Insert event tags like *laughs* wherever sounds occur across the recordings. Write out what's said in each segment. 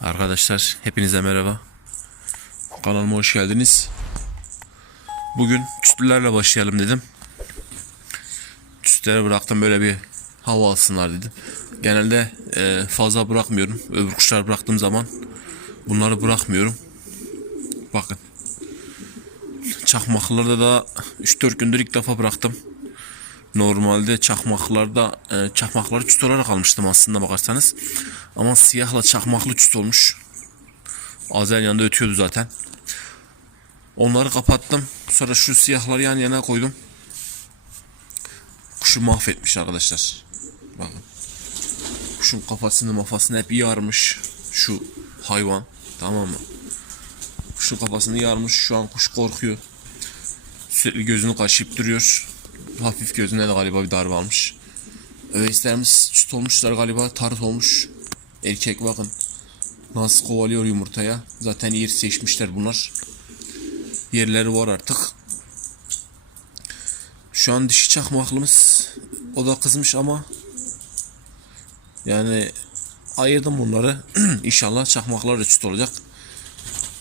Arkadaşlar hepinize merhaba. Kanalıma hoş geldiniz. Bugün çütlülerle başlayalım dedim. Çütlere bıraktım böyle bir hava alsınlar dedim. Genelde e, fazla bırakmıyorum. Öbür kuşlar bıraktığım zaman bunları bırakmıyorum. Bakın. Çakmaklarda da 3-4 gündür ilk defa bıraktım. Normalde çakmaklarda e, çakmakları çüt olarak almıştım aslında bakarsanız. Ama siyahla çakmaklı çüt olmuş. Azer yanında ötüyordu zaten. Onları kapattım. Sonra şu siyahları yan yana koydum. Kuşu mahvetmiş arkadaşlar. Bakın. Kuşun kafasını mafasını hep yarmış. Şu hayvan. Tamam mı? Kuşun kafasını yarmış. Şu an kuş korkuyor. Sürekli gözünü kaşıyıp duruyor. Hafif gözüne de galiba bir darbe almış. Öveislerimiz çıt olmuşlar galiba. Tarıt olmuş. Erkek bakın. Nasıl kovalıyor yumurtaya. Zaten yer seçmişler bunlar. Yerleri var artık. Şu an dişi çakmaklımız. O da kızmış ama yani ayırdım bunları. *clears throat* İnşallah çakmaklar da çıt olacak.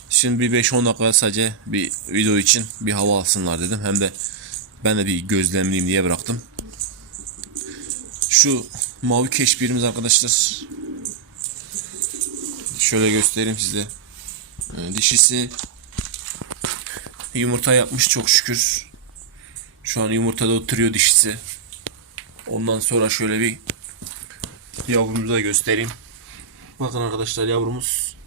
Şimdi bir 5-10 dakika sadece bir video için bir hava alsınlar dedim. Hem de ben de bir gözlemleyeyim diye bıraktım. Şu mavi keşbirimiz arkadaşlar. Şöyle göstereyim size. Ee, Dişisi yumurta yapmış çok şükür. Şu an yumurtada oturuyor dişisi. Ondan sonra şöyle bir yavrumuzu da göstereyim. Bakın arkadaşlar yavrumuz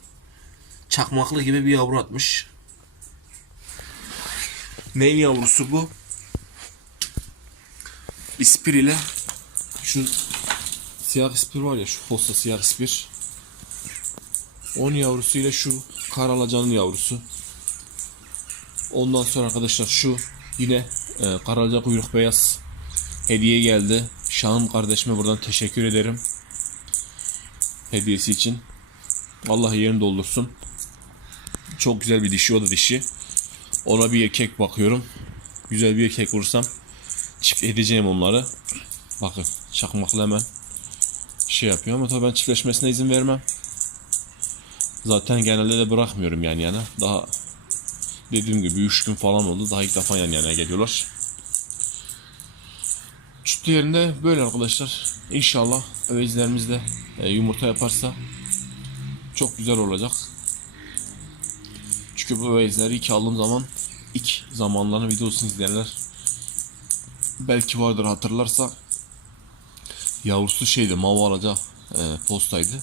çakmaklı gibi bir yavru atmış. Neyin yavrusu bu? İspir ile şu siyah ispir var ya şu posta siyah ispir. Onun yavrusu ile şu karalacanın yavrusu. Ondan sonra arkadaşlar şu yine e, karalaca kuyruk beyaz hediye geldi. Şahım kardeşime buradan teşekkür ederim. Hediyesi için. Allah yerini doldursun. Çok güzel bir dişi o da dişi. Ona bir erkek bakıyorum. Güzel bir erkek vursam çift edeceğim onları. Bakın çakmakla hemen şey yapıyor ama tabii ben çiftleşmesine izin vermem. Zaten genelde de bırakmıyorum yan yana. Daha dediğim gibi 3 gün falan oldu. Daha ilk defa yan yana geliyorlar. Çütlü yerinde böyle arkadaşlar. İnşallah övezlerimiz de e, yumurta yaparsa çok güzel olacak. Çünkü bu övezleri ilk aldığım zaman ilk zamanların videosunu izleyenler belki vardır hatırlarsa yavrusu şeydi mavi alaca e, postaydı.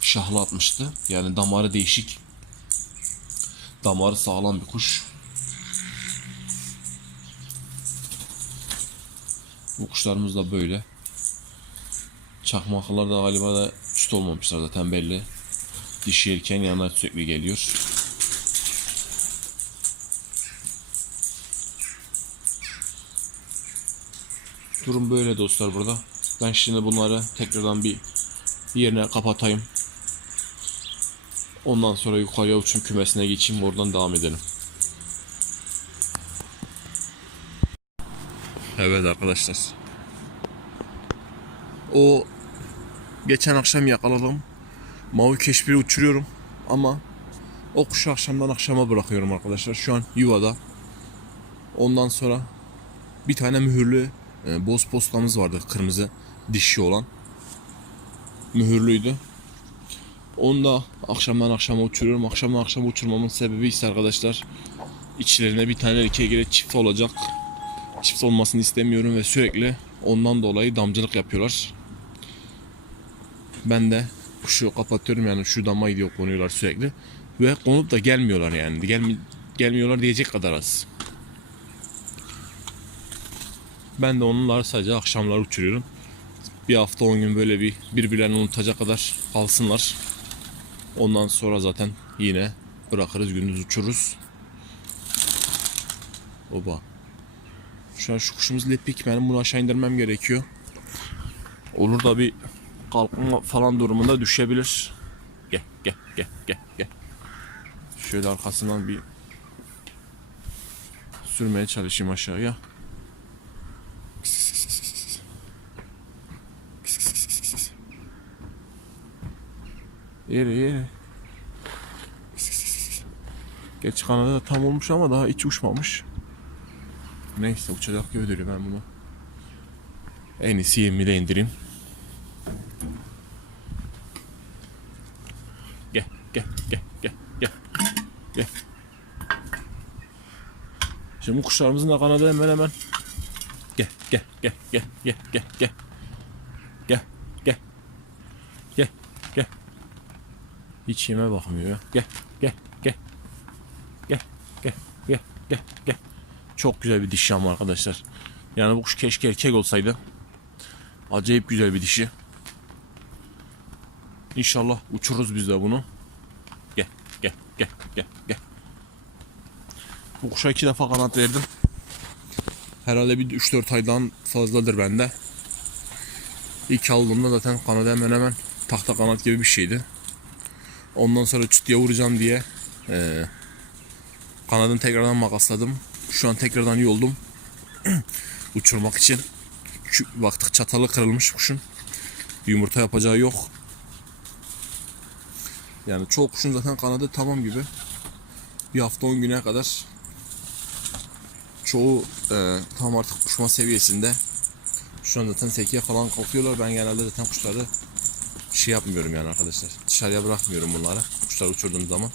Şahlı atmıştı. Yani damarı değişik. Damarı sağlam bir kuş. Bu kuşlarımız da böyle. Çakmaklar da galiba da süt olmamışlar zaten belli. Dişi erken yanına sürekli geliyor. Durum böyle dostlar burada. Ben şimdi bunları tekrardan bir yerine kapatayım. Ondan sonra yukarıya uçum kümesine geçeyim oradan devam edelim. Evet arkadaşlar. O geçen akşam yakaladım. Mavi keşbiri uçuruyorum ama o kuşu akşamdan akşama bırakıyorum arkadaşlar. Şu an yuvada. Ondan sonra bir tane mühürlü e, boz postamız vardı kırmızı dişi olan. Mühürlüydü. Onu da akşamdan akşama uçuruyorum. Akşamdan akşama uçurmamın sebebi ise arkadaşlar içlerine bir tane erkeğe göre çift olacak. Çift olmasını istemiyorum ve sürekli ondan dolayı damcılık yapıyorlar. Ben de kuşu kapatıyorum yani şu dama gidiyor konuyorlar sürekli. Ve konup da gelmiyorlar yani. Gel, gelmiyorlar diyecek kadar az. Ben de onları sadece akşamlar uçuruyorum. Bir hafta 10 gün böyle bir birbirlerini unutacak kadar kalsınlar. Ondan sonra zaten yine bırakırız gündüz uçururuz. Oba. Şu an şu kuşumuz lepik. Benim bunu aşağı indirmem gerekiyor. Olur da bir kalkma falan durumunda düşebilir. Gel gel gel gel gel. Şöyle arkasından bir sürmeye çalışayım aşağıya. Yere yere. Geç kanadı da tam olmuş ama daha hiç uçmamış. Neyse uçacak gibi duruyor ben bunu. En iyisi 20'de indireyim. Gel gel gel gel gel. Gel. Şimdi bu kuşlarımızın da kanadı hemen hemen. Gel gel gel gel gel gel. Gel gel. Gel gel. Hiç yeme bakmıyor. Gel gel gel. Gel gel gel gel gel. Çok güzel bir dişi ama arkadaşlar. Yani bu kuş keşke erkek olsaydı. Acayip güzel bir dişi. İnşallah uçururuz biz de bunu. Gel gel gel gel gel. Bu kuşa iki defa kanat verdim. Herhalde bir 3-4 aydan fazladır bende. İlk aldığımda zaten kanadı hemen hemen tahta kanat gibi bir şeydi. Ondan sonra çıt diye vuracağım diye eee kanadını tekrardan makasladım. Şu an tekrardan yoldum. *clears throat* Uçurmak için. Şu, baktık çatalı kırılmış kuşun. Yumurta yapacağı yok. Yani çoğu kuşun zaten kanadı tamam gibi. Bir hafta 10 güne kadar çoğu e, tam artık uçma seviyesinde. Şu an zaten sekiye falan kalkıyorlar. Ben genelde zaten kuşları şey yapmıyorum yani arkadaşlar. Dışarıya bırakmıyorum bunları. Kuşlar uçurduğum zaman.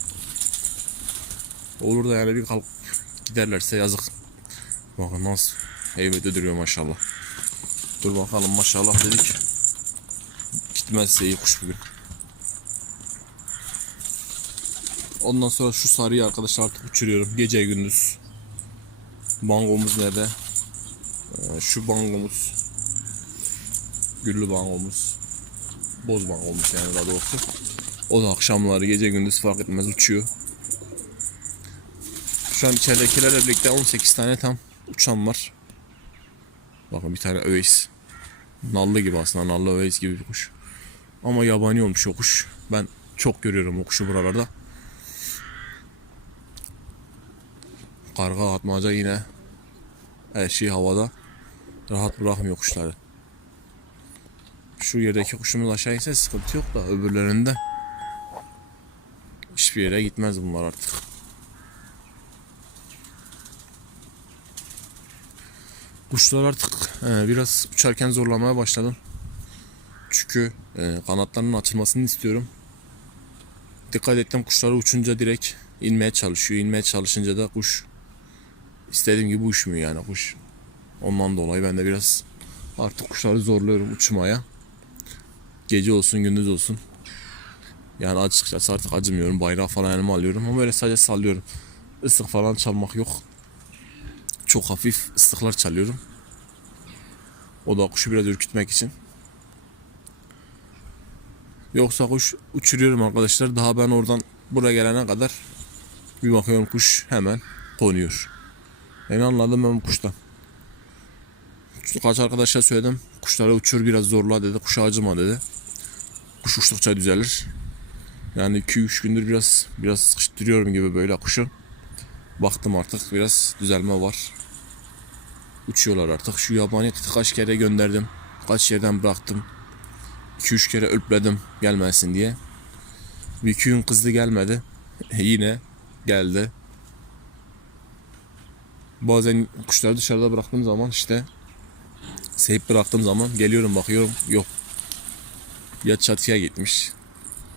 Olur da yani bir kalk giderlerse yazık. Bakın nasıl heybette duruyor maşallah. Dur bakalım maşallah dedik. Gitmezse iyi kuş bugün. Ondan sonra şu sarıyı arkadaşlar artık uçuruyorum. Gece gündüz. Bangomuz nerede? Ee, şu bangomuz. Güllü bangomuz. Boz bangomuz yani daha doğrusu. O da akşamları gece gündüz fark etmez uçuyor. Şu an içeridekilerle birlikte 18 tane tam uçan var. Bakın bir tane öveys. Nallı gibi aslında nallı öveys gibi bir kuş. Ama yabani olmuş o kuş. Ben çok görüyorum o kuşu buralarda. Karga atmaca yine her şey havada. Rahat bırakmıyor kuşları. Şu yerdeki kuşumuz aşağı sıkıntı yok da öbürlerinde hiçbir yere gitmez bunlar artık. Kuşlar artık e, biraz uçarken zorlamaya başladım. Çünkü e, kanatlarının açılmasını istiyorum. Dikkat ettim kuşları uçunca direkt inmeye çalışıyor. İnmeye çalışınca da kuş istediğim gibi uçmuyor yani kuş. Ondan dolayı ben de biraz artık kuşları zorluyorum uçmaya. Gece olsun gündüz olsun. Yani açıkçası artık acımıyorum. Bayrağı falan elime alıyorum ama böyle sadece sallıyorum. Islık falan çalmak yok. Çok hafif ıslıklar çalıyorum. O da kuşu biraz ürkütmek için. Yoksa kuş uçuruyorum arkadaşlar. Daha ben oradan buraya gelene kadar bir bakıyorum kuş hemen konuyor. Ben anladım ben bu kuştan. Kaç arkadaşa söyledim. Kuşları uçur biraz zorla dedi. Kuşa acıma dedi. Kuş uçtukça düzelir. Yani 2-3 gündür biraz biraz sıkıştırıyorum gibi böyle kuşu. Baktım artık biraz düzelme var. Uçuyorlar artık. Şu yabani kıtı kaç kere gönderdim. Kaç yerden bıraktım. 2-3 kere ölpledim gelmesin diye. Bir iki gün kızdı gelmedi. *laughs* Yine geldi. Bazen kuşları dışarıda bıraktığım zaman işte seyip bıraktığım zaman geliyorum bakıyorum yok. Ya çatıya gitmiş.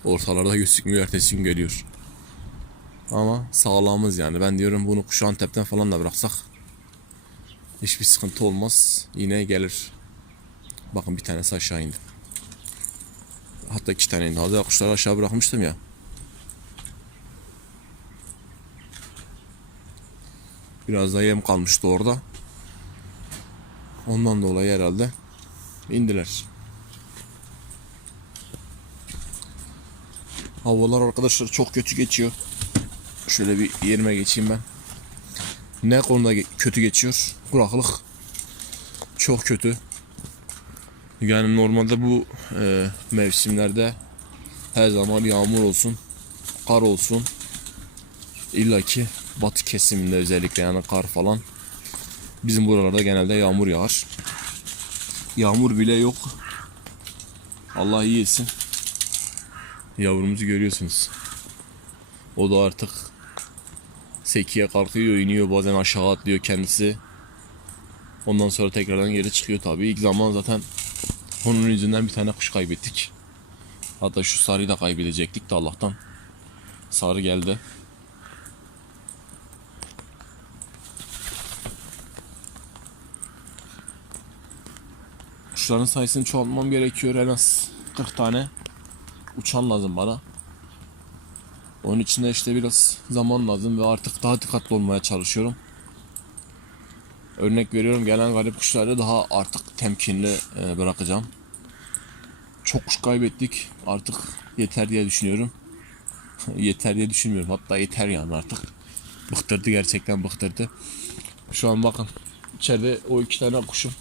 Ortalarda gözükmüyor ertesi gün geliyor. Ama sağlamız yani. Ben diyorum bunu kuşu Antep'ten falan da bıraksak hiçbir sıkıntı olmaz. Yine gelir. Bakın bir tanesi aşağı indi. Hatta iki tane indi. Hazır kuşları aşağı bırakmıştım ya. Biraz da yem kalmıştı orada. Ondan dolayı herhalde indiler. Havalar arkadaşlar çok kötü geçiyor. Şöyle bir yerime geçeyim ben. Ne konuda kötü geçiyor? Kuraklık. Çok kötü. Yani normalde bu e, mevsimlerde her zaman yağmur olsun, kar olsun. İlla ki batı kesiminde özellikle yani kar falan. Bizim buralarda genelde yağmur yağar. Yağmur bile yok. Allah iyi etsin. Yavrumuzu görüyorsunuz. O da artık Sekiye kalkıyor, iniyor, bazen aşağı atlıyor kendisi. Ondan sonra tekrardan geri çıkıyor tabii. İlk zaman zaten onun yüzünden bir tane kuş kaybettik. Hatta şu sarıyı da kaybedecektik de Allah'tan. Sarı geldi. Kuşların sayısını çoğaltmam gerekiyor en az 40 tane uçan lazım bana. Onun için de işte biraz zaman lazım ve artık daha dikkatli olmaya çalışıyorum. Örnek veriyorum gelen garip kuşları daha artık temkinli e, bırakacağım. Çok kuş kaybettik. Artık yeter diye düşünüyorum. *laughs* yeter diye düşünmüyorum. Hatta yeter yani artık. Bıktırdı gerçekten bıktırdı. Şu an bakın içeride o iki tane kuşum.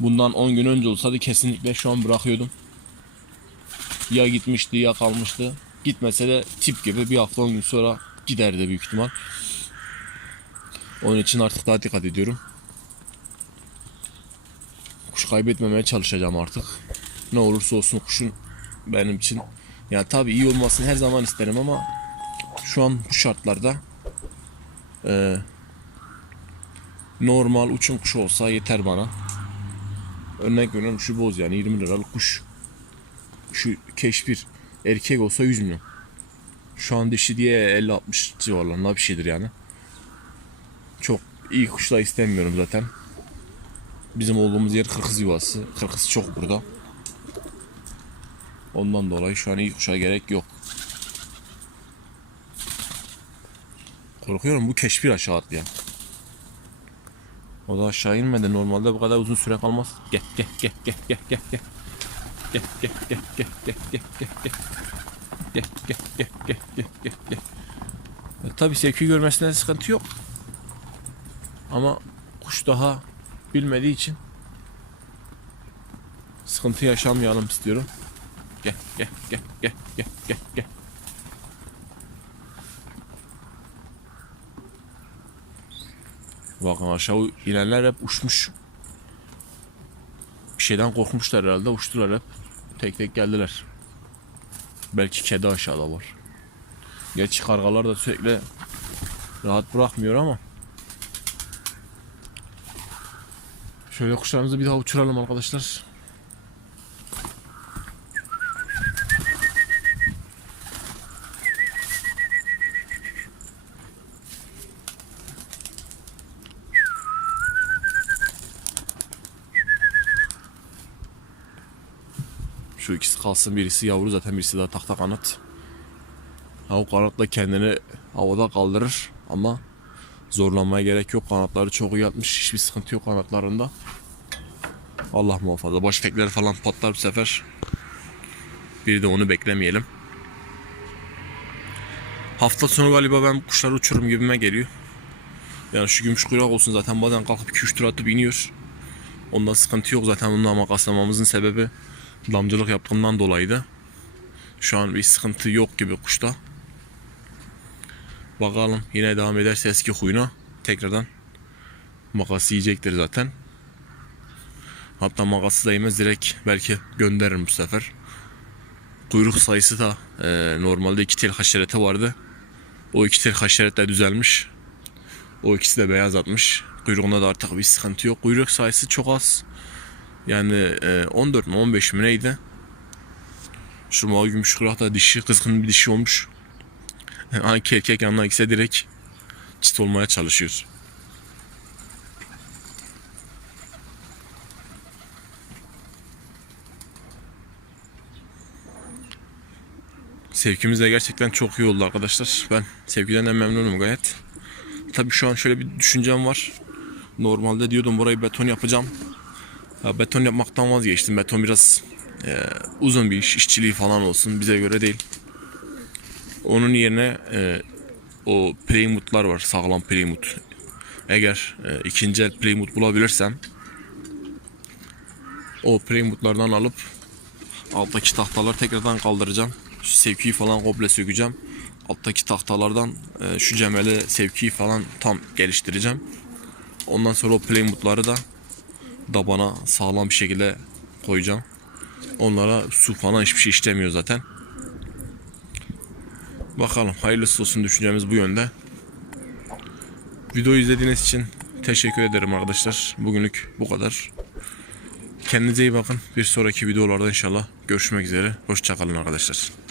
Bundan 10 gün önce olsaydı kesinlikle şu an bırakıyordum. Ya gitmişti ya kalmıştı. Gitmese de tip gibi bir hafta 10 gün sonra giderdi büyük ihtimal. Onun için artık daha dikkat ediyorum. Kuş kaybetmemeye çalışacağım artık. Ne olursa olsun kuşun benim için yani tabii iyi olmasını her zaman isterim ama şu an bu şartlarda eee, normal uçum kuşu olsa yeter bana. Örnek veriyorum şu boz yani 20 liralık kuş. Şu keşfir erkek olsa 100 milyon. Şu an dişi diye 50-60 civarlarında bir şeydir yani. Çok iyi kuşlar istemiyorum zaten. Bizim olduğumuz yer kırkız yuvası. Kırkız çok burada. Ondan dolayı şu an iyi kuşa gerek yok. Korkuyorum bu keşfir aşağı atlayan. O da aşağı inmedi. Normalde bu kadar uzun süre kalmaz. Gel gel gel gel gel gel gel. Gel gel gel gel gel gel gel gel. Gel gel gel gel gel gel gel. E, tabii sevki görmesine sıkıntı yok. Ama kuş daha bilmediği için sıkıntı yaşamayalım istiyorum. Gel gel gel gel gel gel gel. Bakın aşağı inenler hep uçmuş. Bir şeyden korkmuşlar herhalde uçtular hep. Tek tek geldiler. Belki kedi aşağıda var. Gerçi kargalar da sürekli rahat bırakmıyor ama. Şöyle kuşlarımızı bir daha uçuralım arkadaşlar. Şu ikisi kalsın birisi yavru zaten birisi daha takta kanat. Ha, o kanatla kendini havada kaldırır ama zorlanmaya gerek yok. Kanatları çok iyi atmış. Hiçbir sıkıntı yok kanatlarında. Allah muhafaza. Baş tekleri falan patlar bu sefer. Bir de onu beklemeyelim. Hafta sonu galiba ben kuşları uçurum gibime geliyor. Yani şu gümüş kuyrak olsun zaten bazen kalkıp 2-3 tur atıp iniyor. Onda sıkıntı yok zaten bununla makaslamamızın sebebi damcılık yaptığımdan dolayıydı. Şu an bir sıkıntı yok gibi kuşta. Bakalım yine devam ederse eski huyuna tekrardan makas yiyecektir zaten. Hatta makası da yemez direkt belki gönderirim bu sefer. Kuyruk sayısı da e, normalde iki tel haşerete vardı. O iki tel haşeret de düzelmiş. O ikisi de beyaz atmış. Kuyruğunda da artık bir sıkıntı yok. Kuyruk sayısı çok az. Yani e, 14 mi 15 mi neydi? Şu mavi gümüş kurak da dişi kızgın bir dişi olmuş. Hangi erkek yanına gitse direkt çit olmaya çalışıyor. Sevkimiz de gerçekten çok iyi oldu arkadaşlar. Ben sevkiden de memnunum gayet. Tabii şu an şöyle bir düşüncem var. Normalde diyordum burayı beton yapacağım. Beton yapmaktan vazgeçtim. Beton biraz e, uzun bir iş, işçiliği falan olsun. Bize göre değil. Onun yerine e, o Plymouth'lar var. Sağlam Plymouth. Eğer e, ikinci el Plymouth bulabilirsem o Plymouth'lardan alıp alttaki tahtaları tekrardan kaldıracağım. Şu sevkiyi falan komple sökeceğim. Alttaki tahtalardan e, şu cemeli sevkiyi falan tam geliştireceğim. Ondan sonra o Plymouth'ları da dabana sağlam bir şekilde koyacağım. Onlara su falan hiçbir şey işlemiyor zaten. Bakalım hayırlısı olsun düşüncemiz bu yönde. Videoyu izlediğiniz için teşekkür ederim arkadaşlar. Bugünlük bu kadar. Kendinize iyi bakın. Bir sonraki videolarda inşallah görüşmek üzere. Hoşçakalın arkadaşlar.